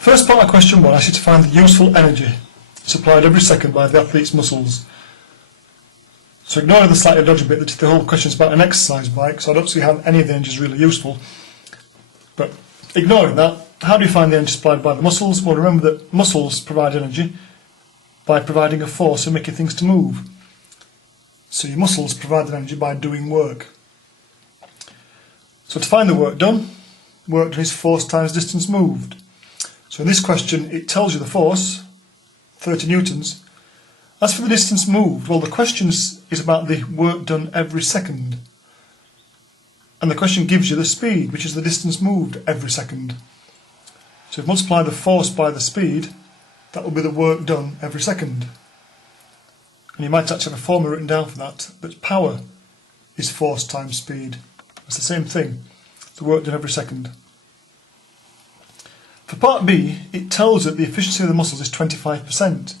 First part of question 1 asks you to find the useful energy supplied every second by the athlete's muscles. So ignore the slightly dodgy bit that the whole question is about an exercise bike, so I don't see how any of the energy is really useful. But ignoring that, how do you find the energy supplied by the muscles? Well, remember that muscles provide energy by providing a force and making things to move. So your muscles provide the energy by doing work. So to find the work done is force times distance moved. So in this question it tells you the force, 30 newtons. As for the distance moved, well, the question is about the work done every second. And the question gives you the speed, which is the distance moved every second. So if you multiply the force by the speed, that will be the work done every second. And you might actually have a formula written down for that, but power is force times speed. It's the same thing, the work done every second. For part B, it tells that the efficiency of the muscles is 25%.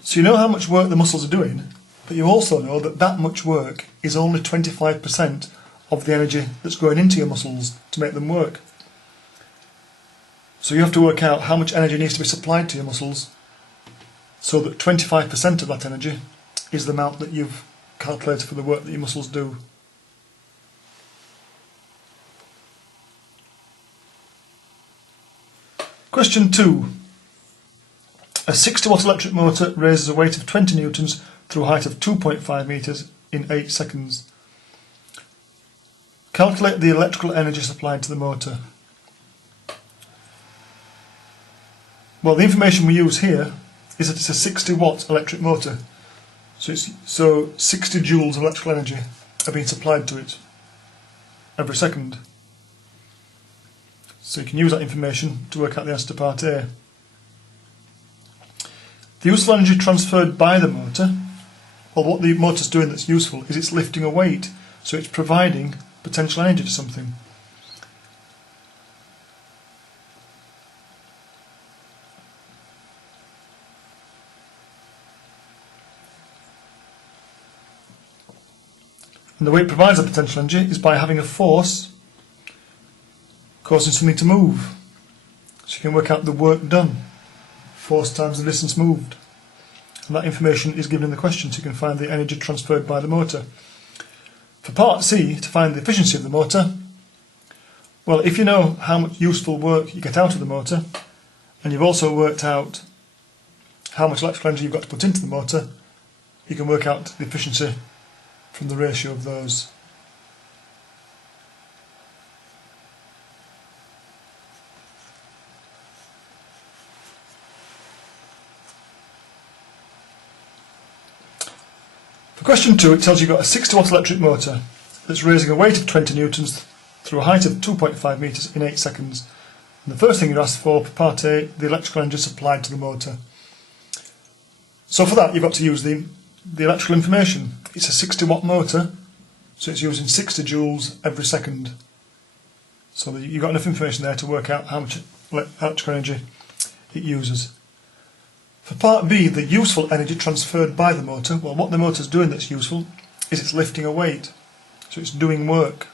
So you know how much work the muscles are doing, but you also know that that much work is only 25% of the energy that's going into your muscles to make them work. So you have to work out how much energy needs to be supplied to your muscles so that 25% of that energy is the amount that you've calculated for the work that your muscles do. Question 2. A 60 watt electric motor raises a weight of 20 newtons through a height of 2.5 metres in 8 seconds. Calculate the electrical energy supplied to the motor. Well, the information we use here is that it's a 60 watt electric motor. So 60 joules of electrical energy are being supplied to it every second. So you can use that information to work out the answer to part A. The useful energy transferred by the motor, well, what the motor's doing that's useful is it's lifting a weight, so it's providing potential energy to something. And the way it provides the potential energy is by having a force causing something to move. So you can work out the work done, force times the distance moved. And that information is given in the question, so you can find the energy transferred by the motor. For part C, to find the efficiency of the motor, well, if you know how much useful work you get out of the motor, and you've also worked out how much electrical energy you've got to put into the motor, you can work out the efficiency from the ratio of those. For question 2, it tells you you've got a 60 watt electric motor that's raising a weight of 20 newtons through a height of 2.5 metres in 8 seconds. And the first thing you're asked for part A, the electrical energy supplied to the motor. So for that you've got to use the electrical information. It's a 60 watt motor, so it's using 60 joules every second. So you've got enough information there to work out how much electrical energy it uses. For part B, the useful energy transferred by the motor, well, what the motor's doing that's useful is it's lifting a weight, so it's doing work.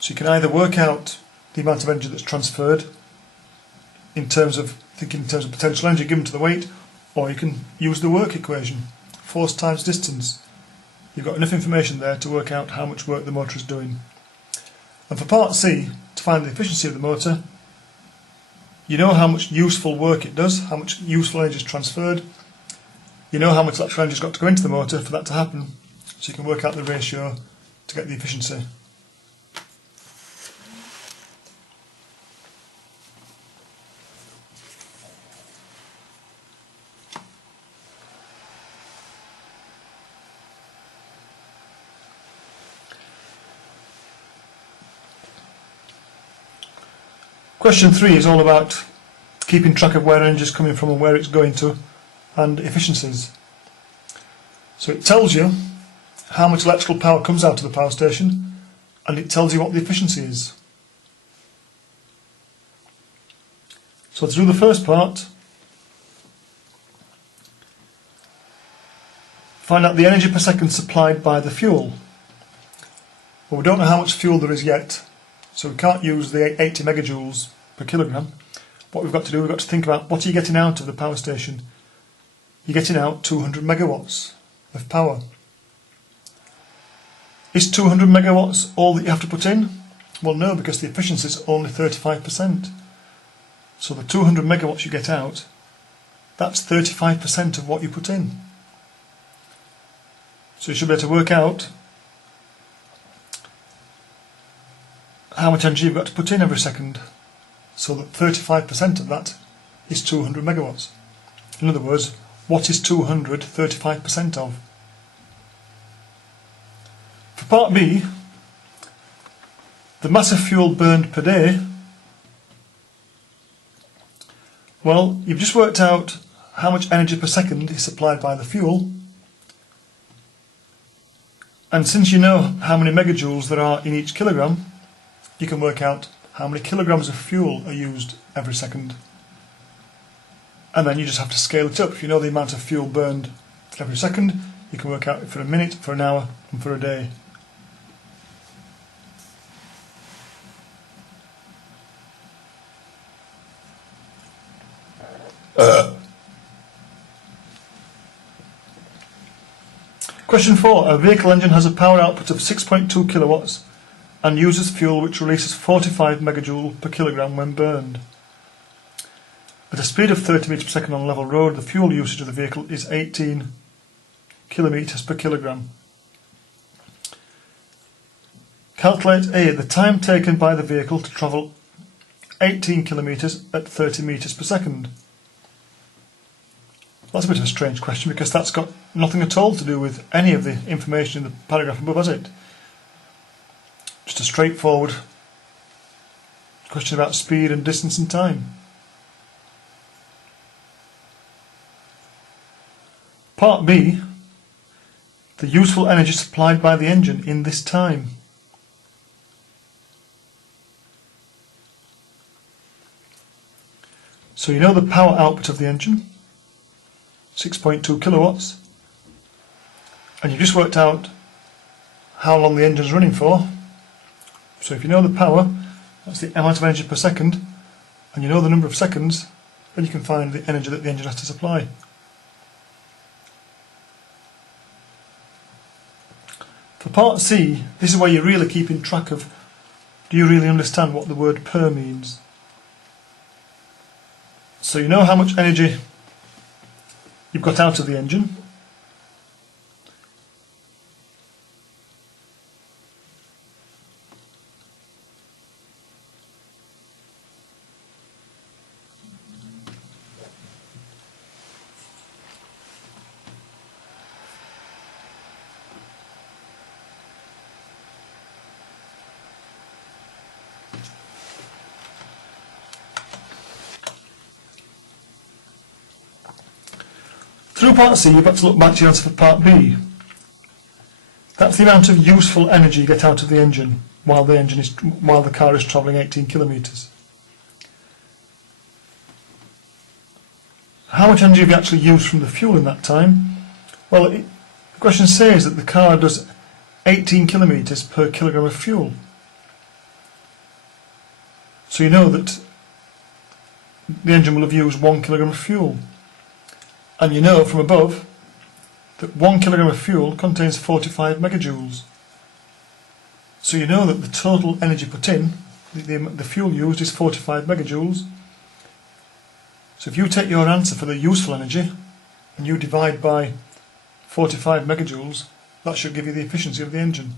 So you can either work out the amount of energy that's transferred in terms of potential energy given to the weight, or you can use the work equation, force times distance. You've got enough information there to work out how much work the motor is doing. And for part C, to find the efficiency of the motor, you know how much useful work it does, how much useful energy is transferred. You know how much electrical energy has got to go into the motor for that to happen, so you can work out the ratio to get the efficiency. Question 3 is all about keeping track of where energy is coming from and where it's going to, and efficiencies. So it tells you how much electrical power comes out of the power station, and it tells you what the efficiency is. So to do the first part, find out the energy per second supplied by the fuel. Well, we don't know how much fuel there is yet, so we can't use the 80 megajoules per kilogram, what we've got to do, we've got to think about what are you getting out of the power station. You're getting out 200 megawatts of power. Is 200 megawatts all that you have to put in? Well, no, because the efficiency is only 35%. So the 200 megawatts you get out, that's 35% of what you put in. So you should be able to work out how much energy you've got to put in every second, so that 35% of that is 200 megawatts. In other words, what is 200 35% of? For part B, the mass of fuel burned per day, well, you've just worked out how much energy per second is supplied by the fuel, and since you know how many megajoules there are in each kilogram, you can work out how many kilograms of fuel are used every second. And then you just have to scale it up. If you know the amount of fuel burned every second, you can work out for a minute, for an hour, and for a day. Question 4. A vehicle engine has a power output of 6.2 kilowatts and uses fuel which releases 45 megajoule per kilogram when burned. At a speed of 30 meters per second on a level road, the fuel usage of the vehicle is 18 kilometers per kilogram. Calculate A, the time taken by the vehicle to travel 18 kilometers at 30 meters per second. That's a bit of a strange question because that's got nothing at all to do with any of the information in the paragraph above, has it? Just a straightforward question about speed and distance and time. Part B, the useful energy supplied by the engine in this time. So you know the power output of the engine, 6.2 kilowatts, and you've just worked out how long the engine's running for. So if you know the power, that's the amount of energy per second, and you know the number of seconds, then you can find the energy that the engine has to supply. For part C, this is where you're really keeping track of, do you really understand what the word per means? So you know how much energy you've got out of the engine. Through part C, you've got to look back to your answer for part B. That's the amount of useful energy you get out of the engine while the car is travelling 18 kilometres. How much energy have you actually used from the fuel in that time? Well, the question says that the car does 18 kilometres per kilogram of fuel. So you know that the engine will have used 1 kilogram of fuel. And you know from above that 1 kilogram of fuel contains 45 megajoules. So you know that the total energy put in, the fuel used, is 45 megajoules. So if you take your answer for the useful energy and you divide by 45 megajoules, that should give you the efficiency of the engine.